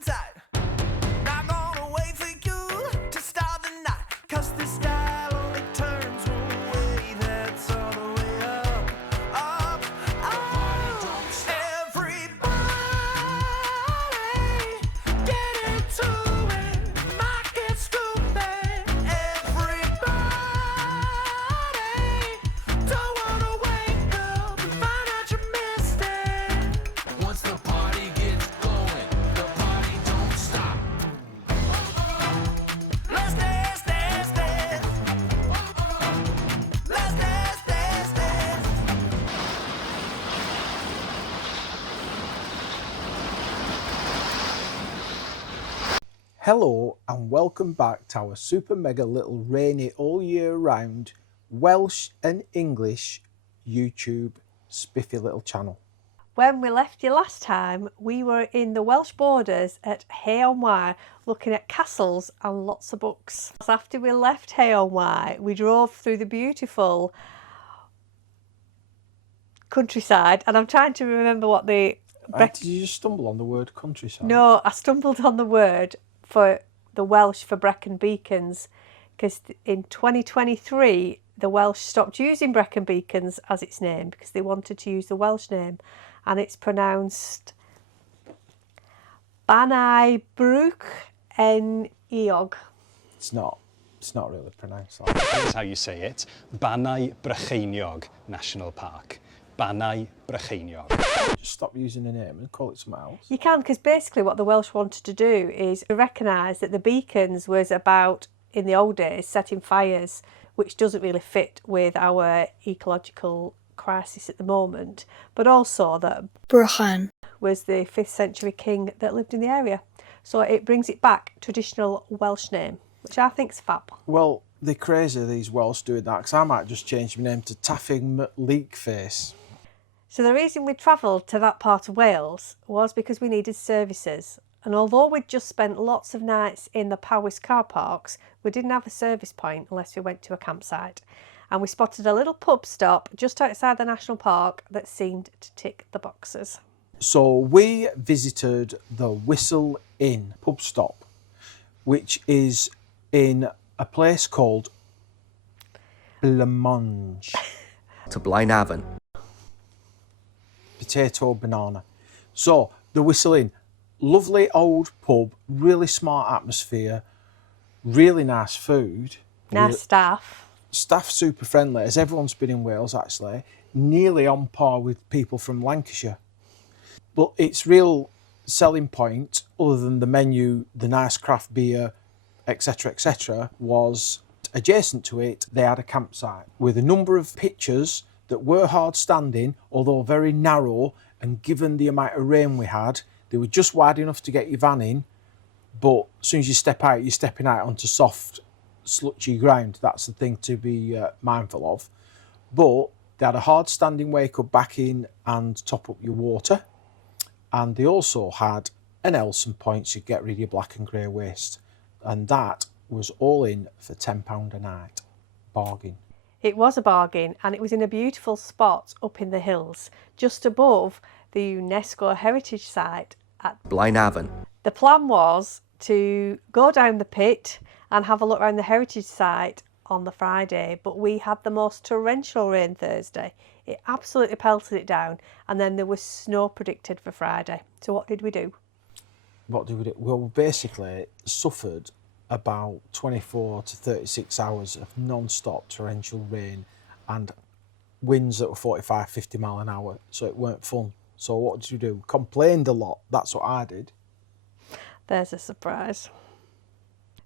and tight. Not gonna wait for you to start the night, 'cause this dial only turns one way, that's all the way up, up, up. Everybody get into it, might get stupid. Everybody don't wanna wake up and find out you missed it. Once the party gets going, the party don't stop. Let's dance, dance, dance. Let's dance, dance, dance. Hello and welcome back to our super mega little rainy all year round Welsh and English YouTube spiffy little channel. When we left you last time, we were in the Welsh borders at Hay-on-Wye looking at castles and lots of books. After we left Hay-on-Wye, we drove through the beautiful countryside, and I'm trying to remember what the... Did you just stumble on the word countryside? No, I stumbled on the word for the Welsh for Brecon Beacons, because in 2023 the Welsh stopped using Brecon Beacons as its name because they wanted to use the Welsh name, and it's pronounced Ironbridge en Iog. It's not really pronounced like that. Here's how you say it. Banau Brycheiniog National Park. Banau Brycheiniog. Just stop using the name and call it something else. You can, because basically what the Welsh wanted to do is to recognise that the beacons was about, in the old days, setting fires, which doesn't really fit with our ecological crisis at the moment, but also that Brychan was the 5th century king that lived in the area. So it brings it back, traditional Welsh name, which I think's fab. Well, they're crazy, these Welsh, doing that, because I might just change my name to Taffing Leakface. So the reason we travelled to that part of Wales was because we needed services. And although we'd just spent lots of nights in the Powys car parks, we didn't have a service point unless we went to a campsite. And we spotted a little pub stop just outside the national park that seemed to tick the boxes. So we visited the Whistle Inn pub stop, which is in a place called Blaenmonge. to Blaenavon. Potato banana. So the Whistle Inn, lovely old pub, really smart atmosphere, really nice food. Nice staff. Staff super friendly, as everyone's been in Wales actually, nearly on par with people from Lancashire. But its real selling point, other than the menu, the nice craft beer, etc., was adjacent to it, they had a campsite with a number of pitches that were hard standing, although very narrow, and given the amount of rain we had, they were just wide enough to get your van in, but as soon as you step out, you're stepping out onto soft, slutchy ground. That's the thing to be mindful of. But they had a hard standing way you could back in and top up your water, and they also had an Elson point so you get rid of your black and grey waste, and that was all in for £10 a night. Bargain. It was a bargain, and it was in a beautiful spot up in the hills, just above the UNESCO Heritage Site at Blaenavon. The plan was to go down the pit and have a look around the heritage site on the Friday, but we had the most torrential rain Thursday. It absolutely pelted it down, and then there was snow predicted for Friday. So what did we do? What did we do? Well, we basically suffered about 24 to 36 hours of non-stop torrential rain and winds that were 45, 50 mile an hour, so it weren't fun. So what did you do? Complained a lot. That's what I did. There's a surprise.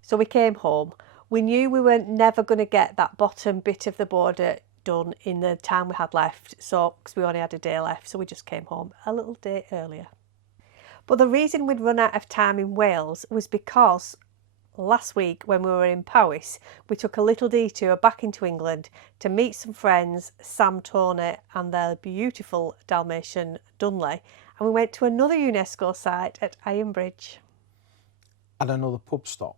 So we came home. We knew we were never going to get that bottom bit of the border done in the time we had left, so because we only had a day left, so we just came home a little day earlier. But the reason we'd run out of time in Wales was because last week when we were in Powys, we took a little detour back into England to meet some friends, Sam, Tony and their beautiful Dalmatian Dunley, and we went to another UNESCO site at Ironbridge. And another pub stop.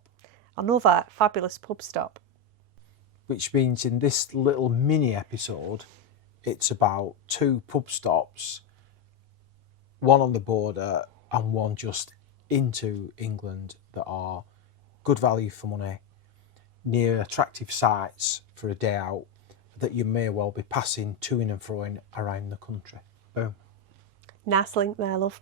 Another fabulous pub stop. Which means in this little mini episode, it's about 2 pub stops, one on the border and one just into England that are good value for money, near attractive sites for a day out that you may well be passing to and froing around the country. Boom. Nice link there, love.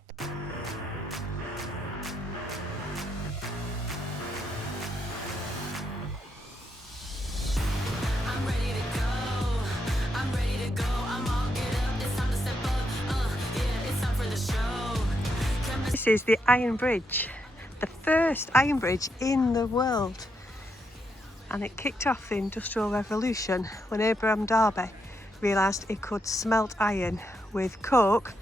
This is the Ironbridge, the first Ironbridge in the world. And it kicked off the Industrial Revolution when Abraham Darby realised he could smelt iron with coke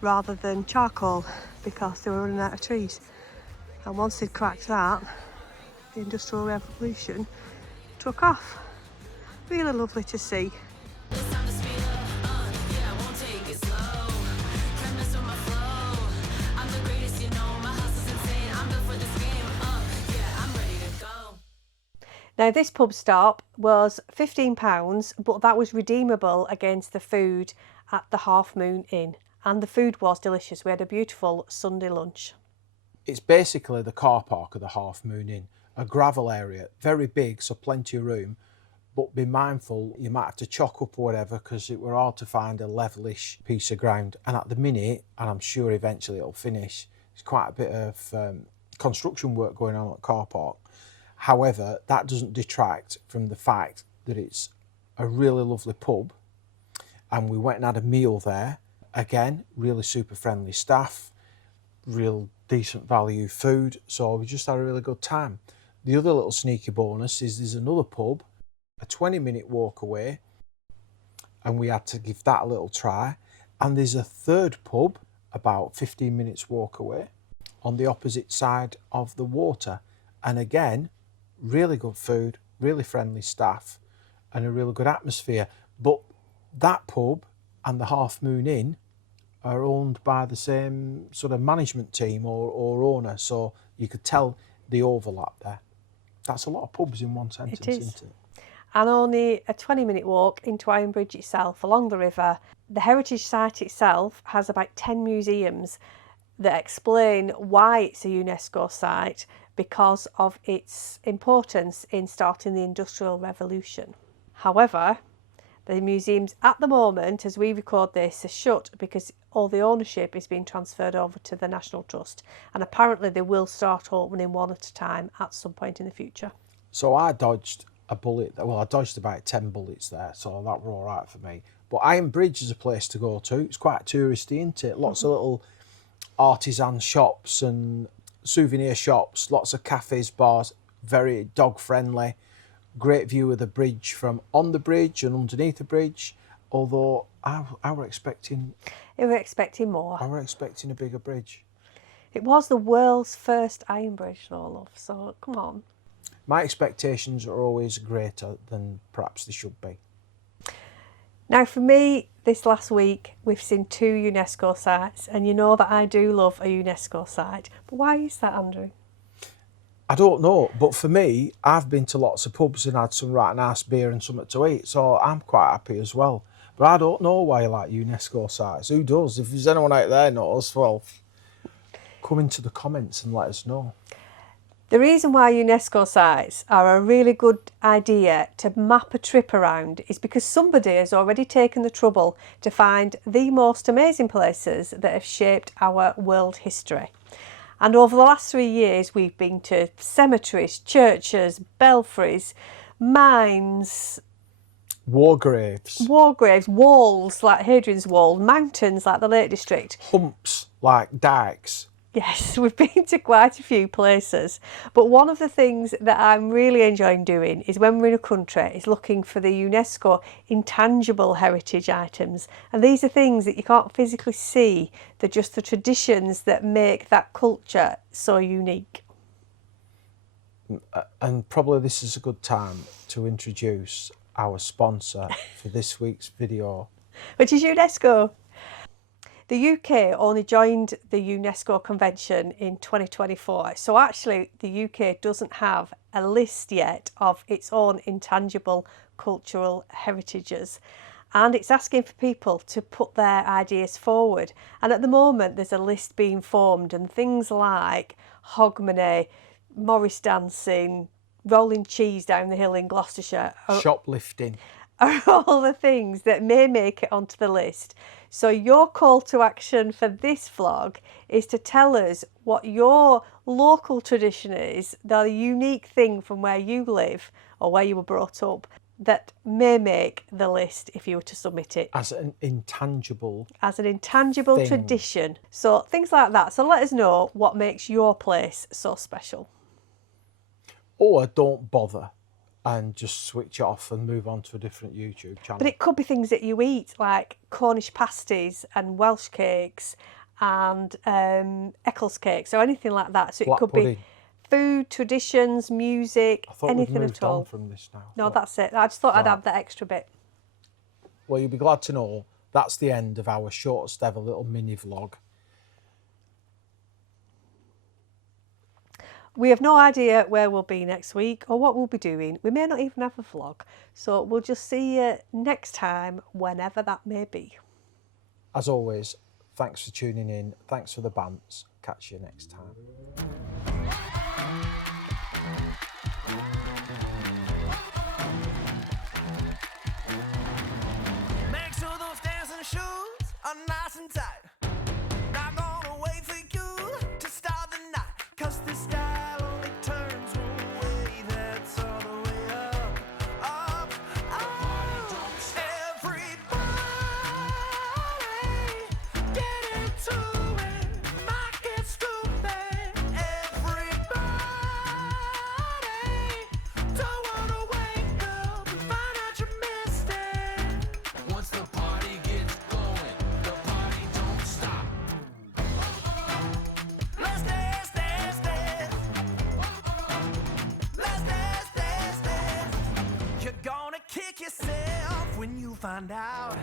rather than charcoal because they were running out of trees. And once they'd cracked that, the Industrial Revolution took off. Really lovely to see. Now this pub stop was £15, but that was redeemable against the food at the Half Moon Inn. And the food was delicious. We had a beautiful Sunday lunch. It's basically the car park of the Half Moon Inn, a gravel area, very big, so plenty of room, but be mindful you might have to chalk up or whatever because it were hard to find a levelish piece of ground. And at the minute, and I'm sure eventually it'll finish, there's quite a bit of construction work going on at the car park. However, that doesn't detract from the fact that it's a really lovely pub, and we went and had a meal there. Again, really super friendly staff, real decent value food, so we just had a really good time. The other little sneaky bonus is there's another pub a 20-minute walk away, and we had to give that a little try. And there's a third pub about 15 minutes walk away on the opposite side of the water, and again, really good food, really friendly staff, and a really good atmosphere. But that pub and the Half Moon Inn are owned by the same sort of management team or owner, so you could tell the overlap there. That's a lot of pubs in one sentence, isn't it? And only a 20-minute walk into Ironbridge itself along the river. The heritage site itself has about 10 museums that explain why it's a UNESCO site because of its importance in starting the Industrial Revolution. However, the museums at the moment, as we record this, are shut because all the ownership is being transferred over to the National Trust, and apparently they will start opening one at a time at some point in the future. So I dodged a bullet, well I dodged about 10 bullets there, so that were all right for me. But Ironbridge is a place to go to. It's quite touristy, isn't it? Lots of little artisan shops and souvenir shops, lots of cafes, bars, very dog friendly. Great view of the bridge from on the bridge and underneath the bridge, although I were expecting... We were expecting more. I were expecting a bigger bridge. It was the world's first Ironbridge, though, love, so come on. My expectations are always greater than perhaps they should be. Now for me, this last week, we've seen 2 UNESCO sites, and you know that I do love a UNESCO site. But why is that, Andrew? I don't know, but for me, I've been to lots of pubs and had some right nice beer and something to eat, so I'm quite happy as well. But I don't know why you like UNESCO sites. Who does? If there's anyone out there knows, well, come into the comments and let us know. The reason why UNESCO sites are a really good idea to map a trip around is because somebody has already taken the trouble to find the most amazing places that have shaped our world history. And over the last 3 years, we've been to cemeteries, churches, belfries, mines, war graves, walls like Hadrian's Wall, mountains like the Lake District, humps like dikes. Yes, we've been to quite a few places, but one of the things that I'm really enjoying doing is when we're in a country is looking for the UNESCO Intangible Heritage items, and these are things that you can't physically see, they're just the traditions that make that culture so unique. And probably this is a good time to introduce our sponsor for this week's video, which is UNESCO. The UK only joined the UNESCO Convention in 2024, so actually the UK doesn't have a list yet of its own intangible cultural heritages. and it's asking for people to put their ideas forward. And at the moment there's a list being formed, and things like hogmanay, Morris dancing, rolling cheese down the hill in Gloucestershire Shoplifting. are all the things that may make it onto the list. So your call to action for this vlog is to tell us what your local tradition is, the unique thing from where you live or where you were brought up, that may make the list if you were to submit it. As an intangible. Thing. Tradition. So things like that. So let us know what makes your place so special. Or don't bother and just switch off and move on to a different YouTube channel. But it could be things that you eat, like Cornish pasties and Welsh cakes and Eccles cakes or anything like that. So it could be food, traditions, music, anything we'd moved at all. on from this now. No, that's it. I just thought I'd add that extra bit. Well, you'll be glad to know that's the end of our shortest ever little mini vlog. We have no idea where we'll be next week or what we'll be doing. We may not even have a vlog. So we'll just see you next time, whenever that may be. As always, thanks for tuning in. Thanks for the bants. Catch you next time. Make sure those dancing shoes are nice and tight. Not gonna wait for you to start the night, 'cause this style only turns one way. That's all the way up, up, up. Everybody get into it, might get stupid. Everybody don't wanna wake up and find out you missed it. Once the party gets going, the party don't stop. Let's dance, dance, dance. Let's dance, dance, dance. You're gonna kick yourself when you find out